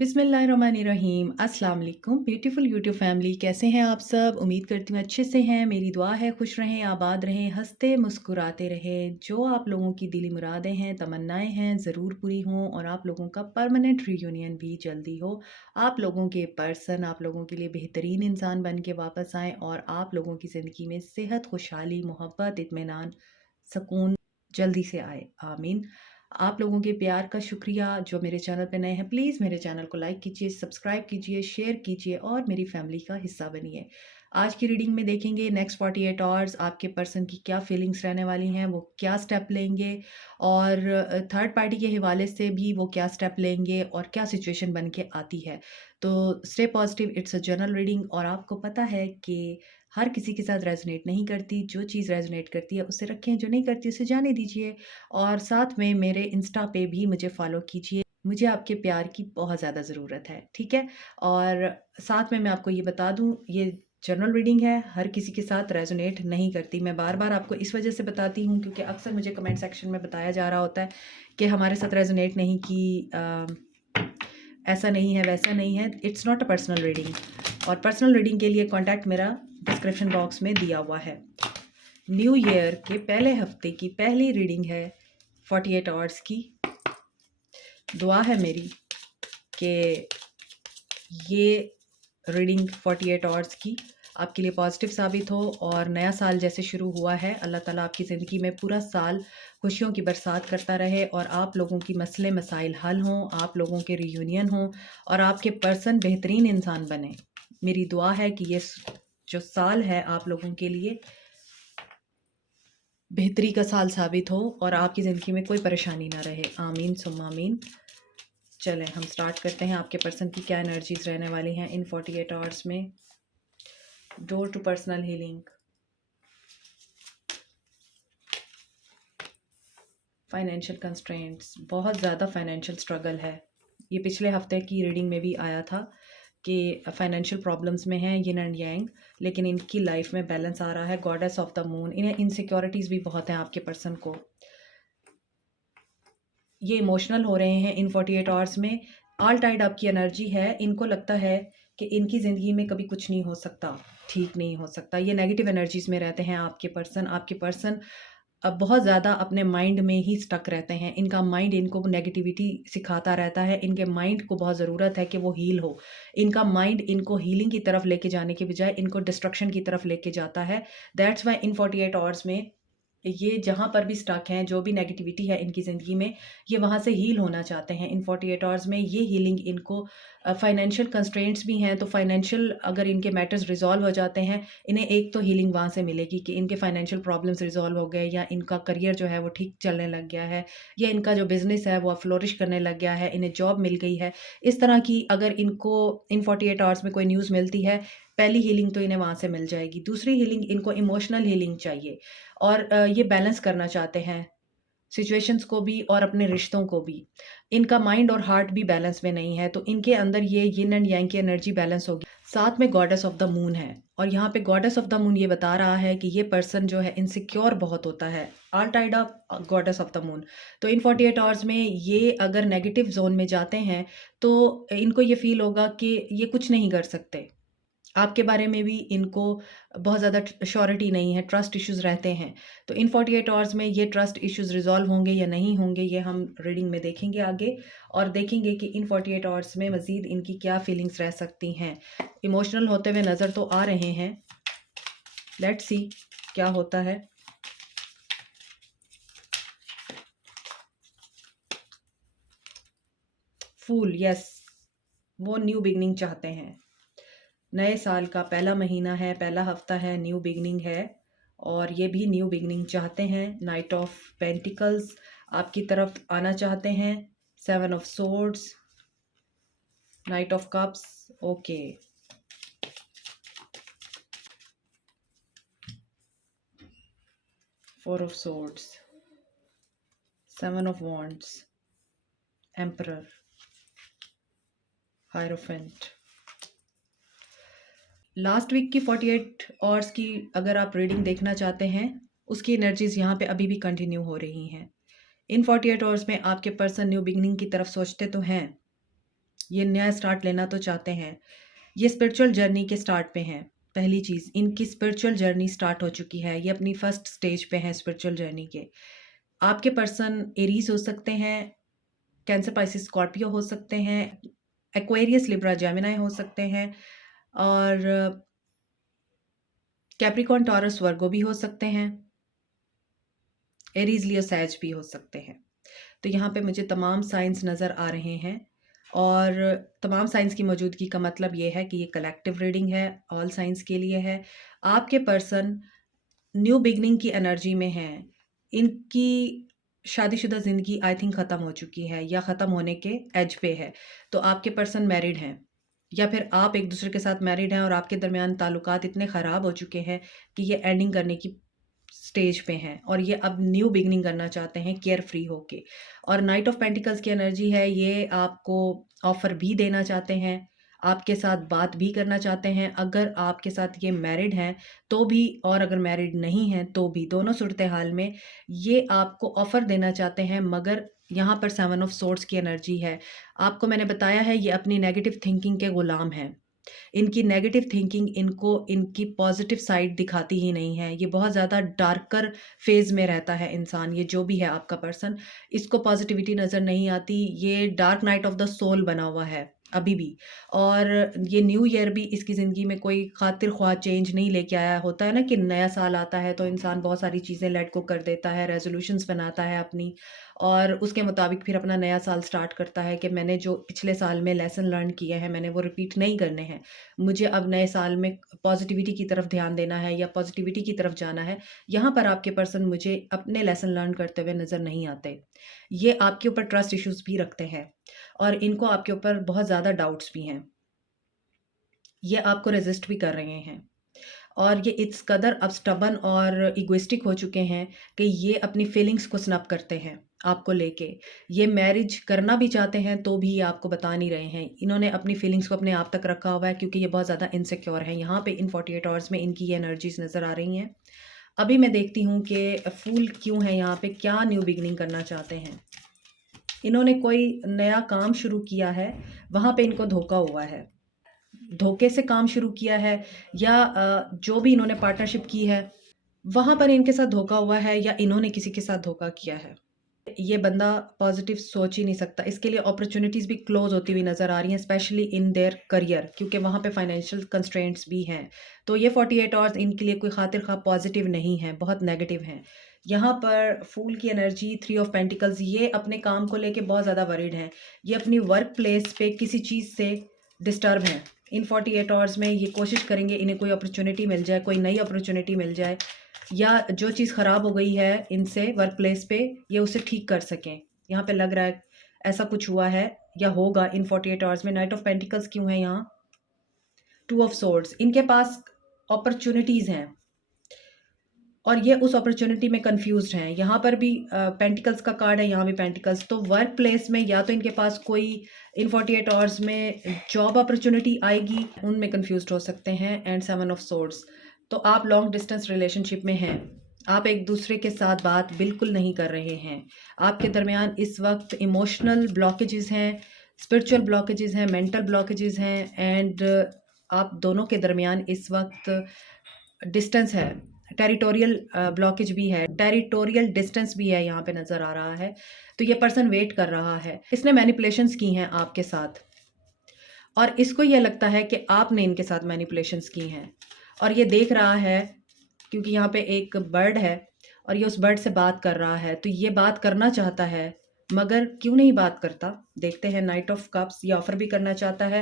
बिस्मिल्लाहिर्रहमानिर्रहीम। अस्सलाम वालेकुम ब्यूटीफुल यूट्यूब फैमिली, कैसे हैं आप सब? उम्मीद करती हूँ अच्छे से हैं। मेरी दुआ है खुश रहें, आबाद रहें, हंसते मुस्कुराते रहें। जो आप लोगों की दिली मुरादें हैं, तमन्नाएं हैं, ज़रूर पूरी हों और आप लोगों का परमानेंट रीयूनियन भी जल्दी हो। आप लोगों के पर्सन आप लोगों के लिए बेहतरीन इंसान बन के वापस आएँ और आप लोगों की ज़िंदगी में सेहत, खुशहाली, मोहब्बत, इत्मीनान, सकून जल्दी से आए। आमीन। आप लोगों के प्यार का शुक्रिया। जो मेरे चैनल पे नए हैं, प्लीज़ मेरे चैनल को लाइक कीजिए, सब्सक्राइब कीजिए, शेयर कीजिए और मेरी फैमिली का हिस्सा बनिए। आज की रीडिंग में देखेंगे नेक्स्ट 48 आवर्स आपके पर्सन की क्या फीलिंग्स रहने वाली हैं, वो क्या स्टेप लेंगे और थर्ड पार्टी के हवाले से भी वो क्या स्टेप लेंगे और क्या सिचुएशन बन के आती है। तो stay positive, it's a general reading और आपको पता है कि हर किसी के साथ रेजोनेट नहीं करती। जो चीज़ रेजोनेट करती है उसे रखें, जो नहीं करती उसे जाने दीजिए। और साथ में मेरे इंस्टा पे भी मुझे फ़ॉलो कीजिए। मुझे आपके प्यार की बहुत ज़्यादा ज़रूरत है, ठीक है? और साथ में मैं आपको ये बता दूँ, ये जनरल रीडिंग है, हर किसी के साथ रेज़ोनेट नहीं करती। मैं बार-बार आपको इस वजह से बताती हूँ क्योंकि अक्सर मुझे कमेंट सेक्शन में बताया जा रहा होता है कि हमारे साथ रेज़ोनेट नहीं की, ऐसा नहीं है, वैसा नहीं है। It's not a personal reading और पर्सनल रीडिंग के लिए कॉन्टैक्ट मेरा डिस्क्रिप्शन बॉक्स में दिया हुआ है। न्यू ईयर के पहले हफ्ते की पहली रीडिंग है 48 आवर्स की। दुआ है मेरी कि ये रीडिंग 48 आवर्स की आपके लिए पॉजिटिव साबित हो और नया साल जैसे शुरू हुआ है, अल्लाह ताला आपकी ज़िंदगी में पूरा साल खुशियों की बरसात करता रहे और आप लोगों की मसले मसाइल हल हों, आप लोगों के रियूनियन हों और आपके पर्सन बेहतरीन इंसान बने। मेरी दुआ है कि ये जो साल है आप लोगों के लिए बेहतरी का साल साबित हो और आपकी ज़िंदगी में कोई परेशानी ना रहे। आमीन सुम्मा आमीन। चलें हम स्टार्ट करते हैं। आपके पर्सन की क्या एनर्जीज रहने वाली हैं इन 48 आवर्स में। Door to personal healing, financial constraints, बहुत ज़्यादा फाइनेंशियल स्ट्रगल है। ये पिछले हफ्ते की रीडिंग में भी आया था कि फाइनेंशियल प्रॉब्लम्स में हैं यिन एंड यांग, लेकिन इनकी लाइफ में बैलेंस आ रहा है। गॉडेस ऑफ द मून, इन्हें इनसिक्योरिटीज़ भी बहुत हैं आपके पर्सन को। ये इमोशनल हो रहे हैं इन 48 आवर्स में। ऑल टाइड आपकी एनर्जी है। इनको लगता है कि इनकी ज़िंदगी में कभी कुछ नहीं हो सकता, ठीक नहीं हो सकता। ये नेगेटिव एनर्जीज़ में रहते हैं आपके पर्सन। आपके पर्सन अब बहुत ज़्यादा अपने माइंड में ही स्टक रहते हैं। इनका माइंड इनको नेगेटिविटी सिखाता रहता है। इनके माइंड को बहुत ज़रूरत है कि वो हील हो। इनका माइंड इनको हीलिंग की तरफ लेके जाने के बजाय इनको डिस्ट्रक्शन की तरफ लेके जाता है। दैट्स वाई इन 48 आवर्स में ये जहाँ पर भी स्टक हैं, जो भी नेगेटिविटी है इनकी ज़िंदगी में, ये वहाँ से हील होना चाहते हैं इन 48 आवर्स में। ये हीलिंग इनको फाइनेंशियल कंस्ट्रेंट्स भी हैं, तो फाइनेंशियल अगर इनके मैटर्स रिज़ॉल्व हो जाते हैं, इन्हें एक तो हीलिंग वहाँ से मिलेगी कि इनके फाइनेंशियल प्रॉब्लम्स रिज़ॉल्व हो गए या इनका करियर जो है वो ठीक चलने लग गया है या इनका जो बिज़नेस है वो फ्लोरिश करने लग गया है, इन्हें जॉब मिल गई है। इस तरह की अगर इनको इन 48 आवर्स में कोई न्यूज़ मिलती है, पहली हीलिंग तो इन्हें वहाँ से मिल जाएगी। दूसरी हीलिंग, इनको इमोशनल हीलिंग चाहिए और ये बैलेंस करना चाहते हैं सिचुएशंस को भी और अपने रिश्तों को भी। इनका माइंड और हार्ट भी बैलेंस में नहीं है, तो इनके अंदर ये यिन एंड यांग की एनर्जी बैलेंस होगी। साथ में गॉडेस ऑफ द मून है और यहाँ पे गॉडेस ऑफ द मून ये बता रहा है कि ये पर्सन जो है इनसिक्योर बहुत होता है। All tied up goddess of the moon. तो इन 48 आवर्स में ये अगर नेगेटिव जोन में जाते हैं तो इनको ये फील होगा कि ये कुछ नहीं कर सकते। आपके बारे में भी इनको बहुत ज़्यादा श्योरिटी नहीं है, ट्रस्ट इश्यूज़ रहते हैं। तो इन 48 आवर्स में ये ट्रस्ट इश्यूज़ रिज़ॉल्व होंगे या नहीं होंगे, ये हम रीडिंग में देखेंगे आगे और देखेंगे कि इन 48 आवर्स में मज़ीद इनकी क्या फीलिंग्स रह सकती हैं। इमोशनल होते हुए नज़र तो आ रहे हैं। लेट्स सी क्या होता है। फूल, यस, वो न्यू बिगनिंग चाहते हैं। नए साल का पहला महीना है, पहला हफ्ता है, न्यू बिगनिंग है और ये भी न्यू बिगनिंग चाहते हैं। नाइट ऑफ पेंटिकल्स आपकी तरफ आना चाहते हैं। 7 of swords, knight of cups, okay, 4 of swords, 7 of wands, emperor, hierophant. Last week की 48 आवर्स की अगर आप रीडिंग देखना चाहते हैं, उसकी एनर्जीज यहाँ पे अभी भी कंटिन्यू हो रही हैं। इन 48 आवर्स में आपके पर्सन न्यू बिगनिंग की तरफ सोचते तो हैं, ये नया स्टार्ट लेना तो चाहते हैं। ये स्पिरिचुअल जर्नी के स्टार्ट पे हैं। पहली चीज़, इनकी स्पिरिचुअल जर्नी स्टार्ट हो चुकी है। ये अपनी फर्स्ट स्टेज पे हैं स्पिरिचुअल जर्नी के। आपके पर्सन एरीज हो सकते हैं, कैंसर, पाइसिस, स्कॉर्पियो हो सकते हैं, एक्वेरियस, लिब्रा, जेमिनी हो सकते हैं, और कैप्रिकॉर्न, टॉरस, वर्गो भी हो सकते हैं, एरीज, लियो, सैज भी हो सकते हैं। तो यहाँ पे मुझे तमाम साइंस नज़र आ रहे हैं, और तमाम साइंस की मौजूदगी का मतलब ये है कि ये कलेक्टिव रीडिंग है, ऑल साइंस के लिए है। आपके पर्सन न्यू बिगनिंग की एनर्जी में हैं। इनकी शादीशुदा ज़िंदगी आई थिंक ख़त्म हो चुकी है या ख़त्म होने के एज पे है। तो आपके पर्सन मैरिड हैं, या फिर आप एक दूसरे के साथ मैरिड हैं और आपके दरमियान ताल्लुकात इतने ख़राब हो चुके हैं कि ये एंडिंग करने की स्टेज पे हैं, और ये अब न्यू बिगनिंग करना चाहते हैं केयर फ्री होके। और नाइट ऑफ पेंटिकल्स की एनर्जी है, ये आपको ऑफ़र भी देना चाहते हैं, आपके साथ बात भी करना चाहते हैं। अगर आपके साथ ये मैरिड हैं तो भी, और अगर मैरिड नहीं हैं तो भी, दोनों सूरत हाल में ये आपको ऑफ़र देना चाहते हैं। मगर यहाँ पर 7 ऑफ सोर्ड्स की एनर्जी है। आपको मैंने बताया है ये अपनी नेगेटिव थिंकिंग के गुलाम हैं। इनकी नेगेटिव थिंकिंग इनको इनकी पॉजिटिव साइड दिखाती ही नहीं है। ये बहुत ज़्यादा डार्कर फेज़ में रहता है इंसान, ये जो भी है आपका पर्सन, इसको पॉजिटिविटी नज़र नहीं आती। ये dark night of the soul बना हुआ है अभी भी। और ये न्यू ईयर भी इसकी ज़िंदगी में कोई खातिर ख्वाह चेंज नहीं लेके आया। होता है ना कि नया साल आता है तो इंसान बहुत सारी चीज़ें लेट गो कर देता है, रेजोल्यूशंस बनाता है अपनी, और उसके मुताबिक फिर अपना नया साल स्टार्ट करता है कि मैंने जो पिछले साल में लेसन लर्न किए हैं मैंने वो रिपीट नहीं करने हैं। मुझे अब नए साल में पॉजिटिविटी की तरफ ध्यान देना है या पॉजिटिविटी की तरफ जाना है। यहाँ पर आपके पर्सन मुझे अपने लेसन लर्न करते हुए नज़र नहीं आते। ये आपके ऊपर ट्रस्ट इश्यूज़ भी रखते हैं, और इनको आपके ऊपर बहुत ज़्यादा डाउट्स भी हैं। ये आपको रेजिस्ट भी कर रहे हैं, और ये इस कदर अब स्टबन और इगोइस्टिक हो चुके हैं कि ये अपनी फीलिंग्स को स्नप करते हैं आपको लेके। ये मैरिज करना भी चाहते हैं तो भी ये आपको बता नहीं रहे हैं। इन्होंने अपनी फीलिंग्स को अपने आप तक रखा हुआ है क्योंकि ये बहुत ज़्यादा इनसिक्योर हैं। यहाँ पे इन 48 आवर्स में इनकी ये एनर्जीज नज़र आ रही हैं। अभी मैं देखती हूँ कि फूल क्यों है यहाँ पे, क्या न्यू बिगनिंग करना चाहते हैं। इन्होंने कोई नया काम शुरू किया है, वहाँ पे इनको धोखा हुआ है, धोखे से काम शुरू किया है, या जो भी इन्होंने पार्टनरशिप की है वहाँ पर इनके साथ धोखा हुआ है, या इन्होंने किसी के साथ धोखा किया है। ये बंदा पॉजिटिव सोच ही नहीं सकता। इसके लिए अपॉर्चुनिटीज़ भी क्लोज होती हुई नज़र आ रही हैं, स्पेशली इन देयर करियर, क्योंकि वहाँ पे फाइनेंशियल कंस्ट्रेंट्स भी हैं। तो ये 48 आवर्स इनके लिए कोई खातिर खा पॉजिटिव नहीं है, बहुत नेगेटिव हैं। यहाँ पर फूल की एनर्जी, 3 ऑफ पेंटिकल्स, ये अपने काम को लेके बहुत ज़्यादा वरीड हैं। ये अपनी वर्क प्लेस पे किसी चीज़ से डिस्टर्ब हैं। इन 48 आवर्स में ये कोशिश करेंगे इन्हें कोई अपॉर्चुनिटी मिल जाए, कोई नई अपॉर्चुनिटी मिल जाए, या जो चीज़ ख़राब हो गई है इनसे वर्क प्लेस पे, ये उसे ठीक कर सकें। यहाँ पे लग रहा है ऐसा कुछ हुआ है या होगा इन 48 आवर्स में। नाइट ऑफ पेंटिकल्स क्यों है यहाँ? 2 ऑफ सोर्ड्स, इनके पास अपॉर्चुनिटीज़ हैं और ये उस अपॉर्चुनिटी में कंफ्यूज्ड हैं। यहाँ पर भी पेंटिकल्स का कार्ड है, यहाँ भी पेंटिकल्स। तो वर्क प्लेस में या तो इनके पास कोई इन 48 आवर्स में जॉब अपॉर्चुनिटी आएगी, उनमें कंफ्यूज्ड हो सकते हैं। एंड 7 ऑफ सोर्ड्स, तो आप लॉन्ग डिस्टेंस रिलेशनशिप में हैं, आप एक दूसरे के साथ बात बिल्कुल नहीं कर रहे हैं। आपके दरमियान इस वक्त इमोशनल ब्लॉकेजेस हैं, स्पिरिचुअल ब्लॉकेजेस हैं, मेंटल ब्लॉकेजेस हैं, एंड आप दोनों के दरमियान इस वक्त डिस्टेंस है, टेरिटोरियल ब्लॉकेज भी है, टेरिटोरियल डिस्टेंस भी है, यहाँ पे नज़र आ रहा है। तो ये पर्सन वेट कर रहा है, इसने मैनिपुलेशंस की हैं आपके साथ, और इसको ये लगता है कि आपने इनके साथ मैनिपुलेशंस की हैं, और ये देख रहा है क्योंकि यहाँ पे एक बर्ड है और ये उस बर्ड से बात कर रहा है। तो ये बात करना चाहता है, मगर क्यों नहीं बात करता, देखते हैं। नाइट ऑफ कप्स, ये ऑफर भी करना चाहता है।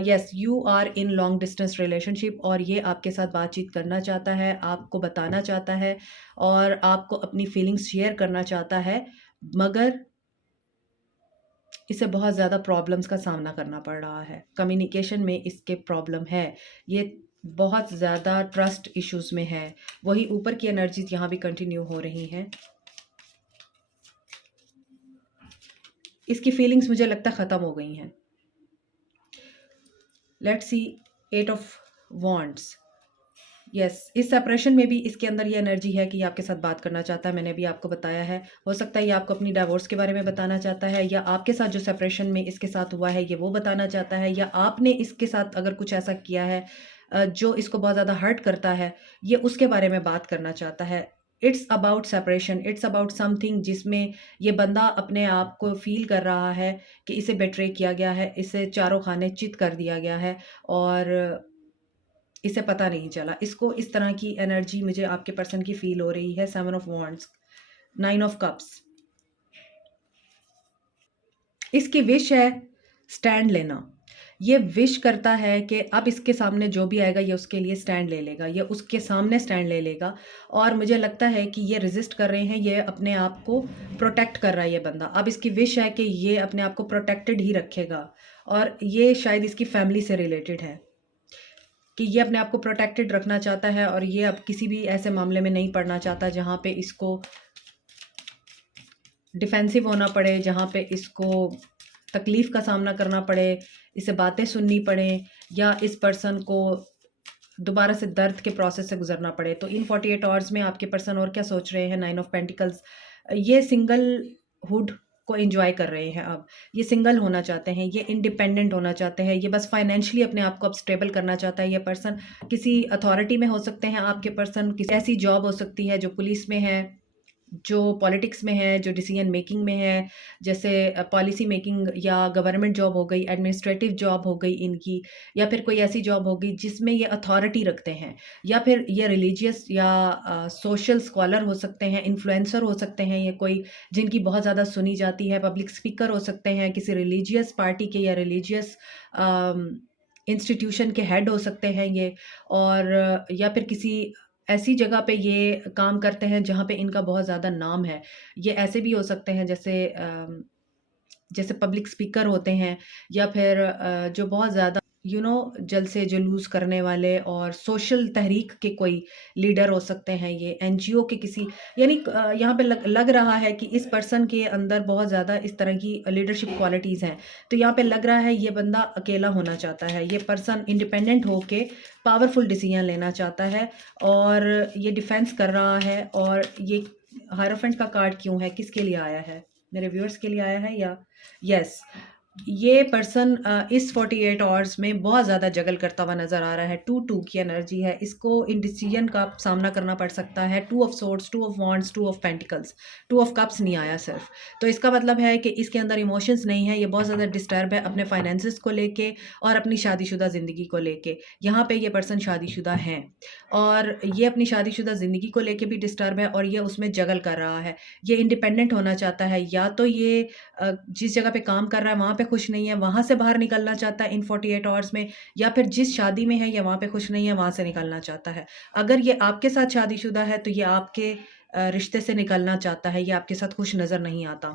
Yes, you are in long distance relationship, और ये आपके साथ बातचीत करना चाहता है, आपको बताना चाहता है और आपको अपनी फीलिंग्स शेयर करना चाहता है, मगर इसे बहुत ज़्यादा प्रॉब्लम्स का सामना करना पड़ रहा है। कम्युनिकेशन में इसके प्रॉब्लम है, ये बहुत ज़्यादा ट्रस्ट इश्यूज में है। वही ऊपर की एनर्जीज यहाँ भी कंटिन्यू हो रही हैं। इसकी फीलिंग्स मुझे लगता है ख़त्म हो गई हैं। Let's see 8 of wands, yes, इस सेपरेशन में भी इसके अंदर ये एनर्जी है कि ये आपके साथ बात करना चाहता है। मैंने अभी आपको बताया है। हो सकता है ये आपको अपनी डिवोर्स के बारे में बताना चाहता है, या आपके साथ जो सेपरेशन में इसके साथ हुआ है ये वो बताना चाहता है, या आपने इसके साथ अगर कुछ ऐसा किया है जो इसको बहुत ज़्यादा हर्ट करता है, ये उसके बारे में बात करना चाहता है। It's about separation, it's about something जिसमें ये बंदा अपने आप को फ़ील कर रहा है कि इसे बेट्रे किया गया है, इसे चारों खाने चित कर दिया गया है और इसे पता नहीं चला। इसको इस तरह की एनर्जी मुझे आपके पर्सन की फ़ील हो रही है। 7 ऑफ वांड्स, 9 ऑफ कप्स। इसकी विश है स्टैंड लेना। ये विश करता है कि अब इसके सामने जो भी आएगा ये उसके लिए स्टैंड ले लेगा, ये उसके सामने स्टैंड ले लेगा। और मुझे लगता है कि ये रेज़िस्ट कर रहे हैं, ये अपने आप को प्रोटेक्ट कर रहा है ये बंदा। अब इसकी विश है कि ये अपने आप को प्रोटेक्टेड ही रखेगा, और ये शायद इसकी फैमिली से रिलेटेड है कि ये अपने आप को प्रोटेक्टेड रखना चाहता है, और ये अब किसी भी ऐसे मामले में नहीं पड़ना चाहता जहाँ पे इसको डिफेंसिव होना पड़े, जहाँ पे इसको तकलीफ़ का सामना करना पड़े, इसे बातें सुननी पड़े, या इस पर्सन को दोबारा से दर्द के प्रोसेस से गुजरना पड़े। तो इन 48 आवर्स में आपके पर्सन और क्या सोच रहे हैं? 9 ऑफ पेंटिकल्स। ये सिंगलहुड को एंजॉय कर रहे हैं अब। ये सिंगल होना चाहते हैं, ये इंडिपेंडेंट होना चाहते हैं, ये बस फाइनेंशियली अपने आप को अब स्टेबल करना चाहता है। ये पर्सन किसी अथॉरिटी में हो सकते हैं, आपके पर्सन किसी ऐसी जॉब हो सकती है जो पुलिस में है, जो पॉलिटिक्स में है, जो डिसीजन मेकिंग में है, जैसे पॉलिसी मेकिंग, या गवर्नमेंट जॉब हो गई, एडमिनिस्ट्रेटिव जॉब हो गई इनकी, या फिर कोई ऐसी जॉब हो गई जिसमें ये अथॉरिटी रखते हैं, या फिर ये रिलीजियस या सोशल स्कॉलर हो सकते हैं, इन्फ्लुएंसर हो सकते हैं, ये कोई जिनकी बहुत ज़्यादा सुनी जाती है, पब्लिक स्पीकर हो सकते हैं, किसी रिलीजियस पार्टी के या रिलीजियस इंस्टीट्यूशन के हेड हो सकते हैं ये, और या फिर किसी ऐसी जगह पे ये काम करते हैं जहाँ पे इनका बहुत ज़्यादा नाम है। ये ऐसे भी हो सकते हैं जैसे जैसे पब्लिक स्पीकर होते हैं, या फिर जो बहुत ज़्यादा जलसे जुलूस करने वाले और सोशल तहरीक के कोई लीडर हो सकते हैं, ये एनजीओ के किसी, यानी यहाँ पे लग रहा है कि इस पर्सन के अंदर बहुत ज़्यादा इस तरह की लीडरशिप क्वालिटीज़ हैं। तो यहाँ पे लग रहा है ये बंदा अकेला होना चाहता है, ये पर्सन इंडिपेंडेंट होके पावरफुल डिसीजन लेना चाहता है, और ये डिफेंस कर रहा है। और ये हायरोफेंट का कार्ड क्यों है, किसके लिए आया है? मेरे व्यूअर्स के लिए आया है, या यस, ये पर्सन इस 48 आवर्स में बहुत ज़्यादा जगल करता हुआ नज़र आ रहा है। 2-2 की एनर्जी है, इसको इंडिसीजन का सामना करना पड़ सकता है। 2 of swords, 2 of wands, 2 of pentacles, 2 of cups नहीं आया सिर्फ। तो इसका मतलब है कि इसके अंदर इमोशंस नहीं है, ये बहुत ज़्यादा डिस्टर्ब है अपने फाइनेंसेस को लेके और अपनी शादीशुदा ज़िंदगी को लेके। यहाँ पे ये पर्सन शादीशुदा हैं, और ये अपनी शादीशुदा ज़िंदगी को लेके भी डिस्टर्ब है, और ये उसमें जगल कर रहा है। ये इंडिपेंडेंट होना चाहता है, या तो ये जिस जगह पे काम कर रहा है वहाँ पे खुश नहीं है, वहाँ से बाहर निकलना चाहता है इन 48 आवर्स में, या फिर जिस शादी में है या वहाँ पे खुश नहीं है, वहाँ से निकलना चाहता है। अगर ये आपके साथ शादीशुदा है तो ये आपके रिश्ते से निकलना चाहता है, ये आपके साथ खुश नज़र नहीं आता।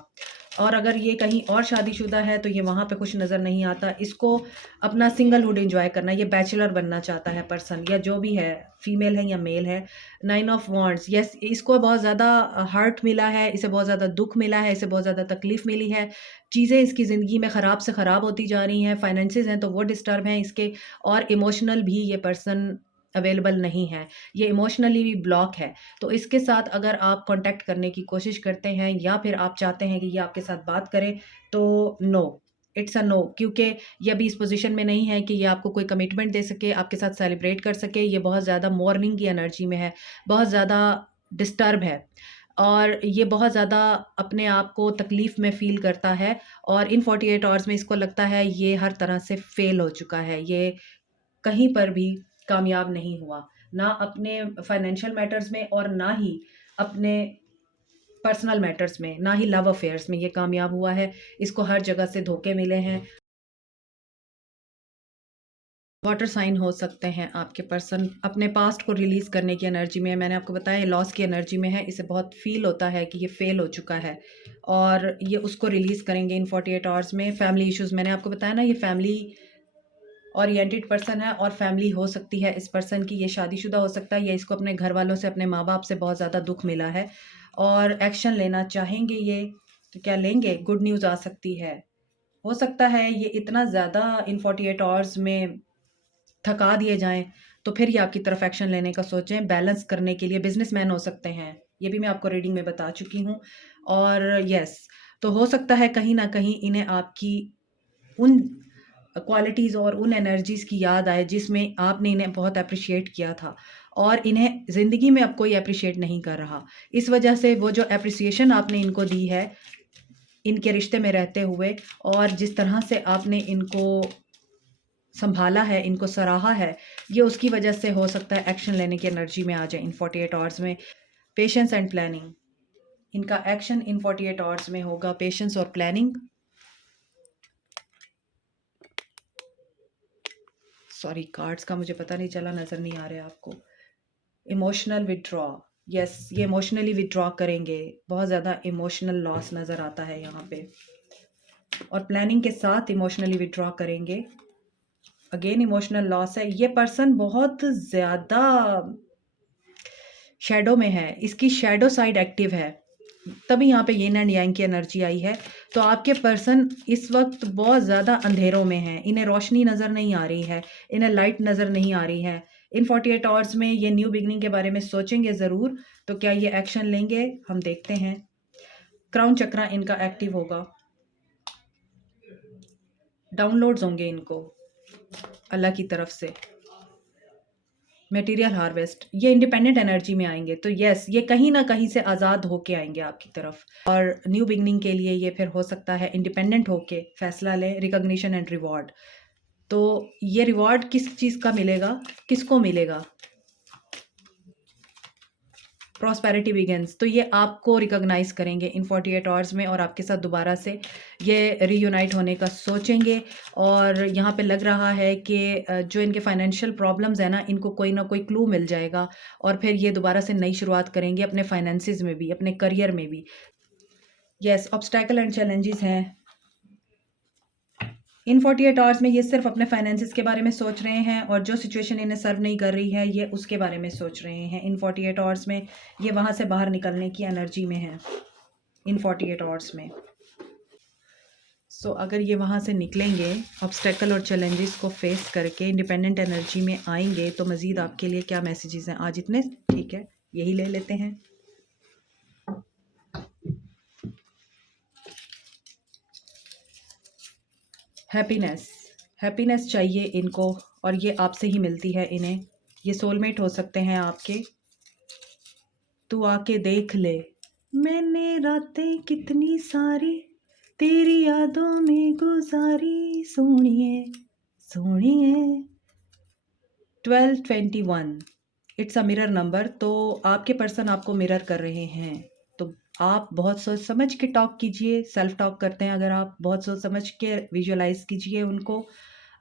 और अगर ये कहीं और शादीशुदा है तो ये वहाँ पे खुश नज़र नहीं आता। इसको अपना सिंगलहुड एन्जॉय करना है, ये बैचलर बनना चाहता है पर्सन, या जो भी है, फीमेल है या मेल है। 9 ऑफ वांड्स, यस, इसको बहुत ज़्यादा हर्ट मिला है, इसे बहुत ज़्यादा दुःख मिला है, इसे बहुत ज़्यादा तकलीफ़ मिली है। चीज़ें इसकी ज़िंदगी में ख़राब से ख़राब होती जा रही हैं, फाइनेंसेस हैं तो वो डिस्टर्ब हैं इसके, और इमोशनल भी ये पर्सन अवेलेबल नहीं है, ये इमोशनली भी ब्लॉक है। तो इसके साथ अगर आप कॉन्टैक्ट करने की कोशिश करते हैं, या फिर आप चाहते हैं कि ये आपके साथ बात करे, तो नो, इट्स अ नो, क्योंकि ये अभी इस पोजीशन में नहीं है कि ये आपको कोई कमिटमेंट दे सके, आपके साथ सेलिब्रेट कर सके। ये बहुत ज़्यादा मॉर्निंग की एनर्जी में है, बहुत ज़्यादा डिस्टर्ब है, और ये बहुत ज़्यादा अपने आप को तकलीफ़ में फ़ील करता है, और इन 48 आवर्स में इसको लगता है ये हर तरह से फ़ेल हो चुका है, ये कहीं पर भी कामयाब नहीं हुआ, ना अपने फाइनेंशियल मैटर्स में, और ना ही अपने पर्सनल मैटर्स में, ना ही लव अफेयर्स में ये कामयाब हुआ है। इसको हर जगह से धोखे मिले हैं। वाटर साइन हो सकते हैं आपके पर्सन, अपने पास्ट को रिलीज़ करने की एनर्जी में है। मैंने आपको बताया लॉस की एनर्जी में है, इसे बहुत फ़ील होता है कि ये फ़ेल हो चुका है, और ये उसको रिलीज़ करेंगे इन 48 आवर्स में। फैमिली इश्यूज़, मैंने आपको बताया ना, ये फैमिली ओरिएंटेड पर्सन है, और फैमिली हो सकती है इस पर्सन की, ये शादीशुदा हो सकता है, या इसको अपने घर वालों से, अपने माँ बाप से बहुत ज़्यादा दुख मिला है, और एक्शन लेना चाहेंगे ये। तो क्या लेंगे? गुड न्यूज़ आ सकती है। हो सकता है ये इतना ज़्यादा इन 48 आवर्स में थका दिए जाएं, तो फिर ये आपकी तरफ एक्शन लेने का सोचें। बैलेंस करने के लिए बिजनेसमैन हो सकते हैं, ये भी मैं आपको रीडिंग में बता चुकी हूँ। और यस, तो हो सकता है कहीं ना कहीं इन्हें आपकी उन क्वालिटीज़ और उन एनर्जीज़ की याद आए जिसमें आपने इन्हें बहुत अप्रिशिएट किया था, और इन्हें ज़िंदगी में अब कोई अप्रिशिएट नहीं कर रहा। इस वजह से वो जो अप्रिसिएशन आपने इनको दी है इनके रिश्ते में रहते हुए, और जिस तरह से आपने इनको संभाला है, इनको सराहा है, ये उसकी वजह से हो सकता है एक्शन लेने की एनर्जी में आ जाए इन 48 आवर्स में। पेशेंस एंड प्लानिंग, इनका एक्शन इन 48 आवर्स में होगा, पेशेंस और प्लानिंग। सॉरी, कार्ड्स का मुझे पता नहीं चला, नज़र नहीं आ रहा आपको। इमोशनल विड्रॉ, यस, ये इमोशनली विड्रॉ करेंगे, बहुत ज़्यादा इमोशनल लॉस नज़र आता है यहाँ पे, और प्लानिंग के साथ इमोशनली विड्रॉ करेंगे। अगेन इमोशनल लॉस है, ये पर्सन बहुत ज़्यादा शैडो में है, इसकी शैडो साइड एक्टिव है, तभी यहाँ पे यिन एंड यांग की एनर्जी आई है। तो आपके पर्सन इस वक्त बहुत ज़्यादा अंधेरों में हैं, इन्हें रोशनी नज़र नहीं आ रही है, इन्हें लाइट नज़र नहीं आ रही है। इन 48 आवर्स में ये न्यू बिगनिंग के बारे में सोचेंगे ज़रूर, तो क्या ये एक्शन लेंगे, हम देखते हैं। क्राउन चक्रा इनका एक्टिव होगा, डाउनलोड्स होंगे इनको अल्लाह की तरफ से। मटेरियल हार्वेस्ट, ये इंडिपेंडेंट एनर्जी में आएंगे, तो यस, ये कहीं ना कहीं से आज़ाद होके आएंगे आपकी तरफ, और न्यू बिगनिंग के लिए ये फिर हो सकता है इंडिपेंडेंट होके फैसला लें। रिकॉग्निशन एंड रिवॉर्ड, तो ये रिवॉर्ड किस चीज़ का मिलेगा, किसको मिलेगा? प्रॉस्पेरिटी बिगिंस, तो ये आपको रिकॉग्नाइज करेंगे इन 48 आवर्स में, और आपके साथ दोबारा से ये रीयूनाइट होने का सोचेंगे। और यहाँ पे लग रहा है कि जो इनके फाइनेंशियल प्रॉब्लम्स है ना, इनको कोई ना कोई क्लू मिल जाएगा, और फिर ये दोबारा से नई शुरुआत करेंगे अपने फाइनेंसिस में भी, अपने करियर में भी। यस, ऑब्स्टैकल एंड चैलेंजेस हैं इन 48 आवर्स में, ये सिर्फ अपने फाइनेंसिस के बारे में सोच रहे हैं, और जो सिचुएशन इन्हें सर्व नहीं कर रही है ये उसके बारे में सोच रहे हैं इन 48 आवर्स में। ये वहाँ से बाहर निकलने की एनर्जी में है इन 48 आवर्स में। सो अगर ये वहाँ से निकलेंगे, ऑब्स्टेकल और चैलेंजेस को फेस करके इंडिपेंडेंट एनर्जी में आएंगे, तो मज़ीद आपके लिए क्या मैसेजेस हैं आज इतने? ठीक है, यही ले लेते हैं। हैप्पीनेस, हैप्पीनेस चाहिए इनको, और ये आपसे ही मिलती है इन्हें। ये सोलमेट हो सकते हैं आपके। तू आके देख ले, मैंने रातें कितनी सारी तेरी यादों में गुजारी, सोनिए सोनिए। 1221, इट्स अ मिरर नंबर, तो आपके पर्सन आपको मिरर कर रहे हैं, तो आप बहुत सोच समझ के टॉक कीजिए। सेल्फ टॉक करते हैं अगर आप, बहुत सोच समझ के विजुअलाइज कीजिए उनको।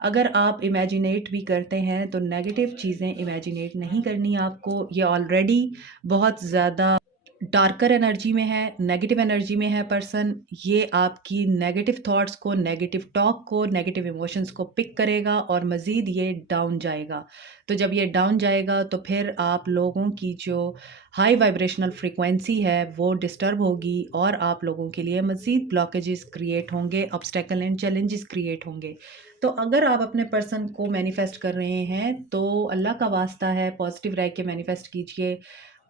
अगर आप इमेजिनेट भी करते हैं तो नेगेटिव चीज़ें इमेजिनेट नहीं करनी आपको, ये ऑलरेडी बहुत ज़्यादा डार्कर एनर्जी में है, नेगेटिव एनर्जी में है पर्सन। ये आपकी नेगेटिव थॉट्स को, नेगेटिव टॉक को, नेगेटिव इमोशंस को पिक करेगा, और मज़ीद ये डाउन जाएगा। तो जब ये डाउन जाएगा तो फिर आप लोगों की जो हाई वाइब्रेशनल फ्रीक्वेंसी है वो डिस्टर्ब होगी, और आप लोगों के लिए मज़ीद ब्लॉकेजेस क्रिएट होंगे, ऑब्स्टेकल एंड चैलेंजेस क्रिएट होंगे। तो अगर आप अपने पर्सन को मैनिफेस्ट कर रहे हैं तो अल्लाह का वास्ता है पॉजिटिव रह के मैनिफेस्ट कीजिए।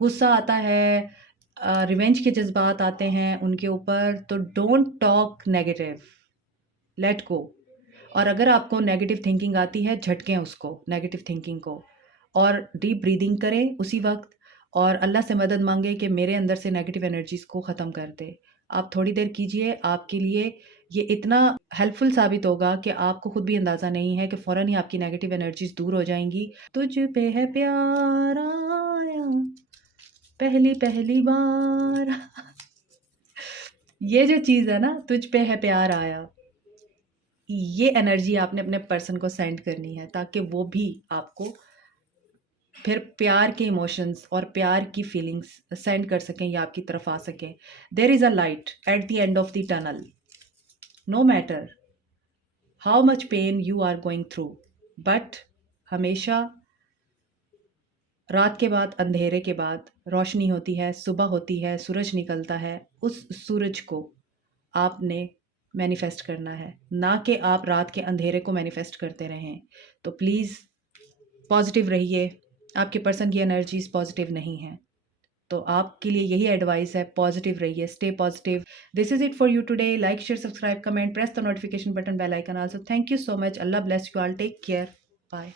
गुस्सा आता है, रिवेंज के जज्बात आते हैं उनके ऊपर, तो don't talk negative, let go. और अगर आपको नेगेटिव थिंकिंग आती है, झटकें उसको, नेगेटिव थिंकिंग को, और डीप ब्रीदिंग करें उसी वक्त, और अल्लाह से मदद मांगे कि मेरे अंदर से नेगेटिव एनर्जीज़ को ख़त्म कर दे। आप थोड़ी देर कीजिए, आपके लिए ये इतना हेल्पफुल साबित होगा कि आपको खुद भी अंदाज़ा नहीं है कि फ़ौरन ही आपकी नेगेटिव एनर्जीज़ दूर हो जाएंगी। तुझ पे है प्यार आया पहली पहली बार ये जो चीज़ है ना, तुझ पे है प्यार आया, ये एनर्जी आपने अपने पर्सन को सेंड करनी है, ताकि वो भी आपको फिर प्यार के इमोशंस और प्यार की फीलिंग्स सेंड कर सकें या आपकी तरफ आ सकें। There is a light at the end of the tunnel, no matter how much pain you are going through, but हमेशा रात के बाद, अंधेरे के बाद रोशनी होती है, सुबह होती है, सूरज निकलता है। उस सूरज को आपने मैनिफेस्ट करना है, ना कि आप रात के अंधेरे को मैनिफेस्ट करते रहें। तो प्लीज़ पॉजिटिव रहिए, आपके पर्सन की एनर्जीज़ पॉजिटिव नहीं हैं। तो आपके लिए यही एडवाइस है, पॉजिटिव रहिए, stay positive. This is it for you today. Like, share, subscribe, comment, press the notification button, bell icon also. Thank you so much. Allah bless you all. Take care. Bye.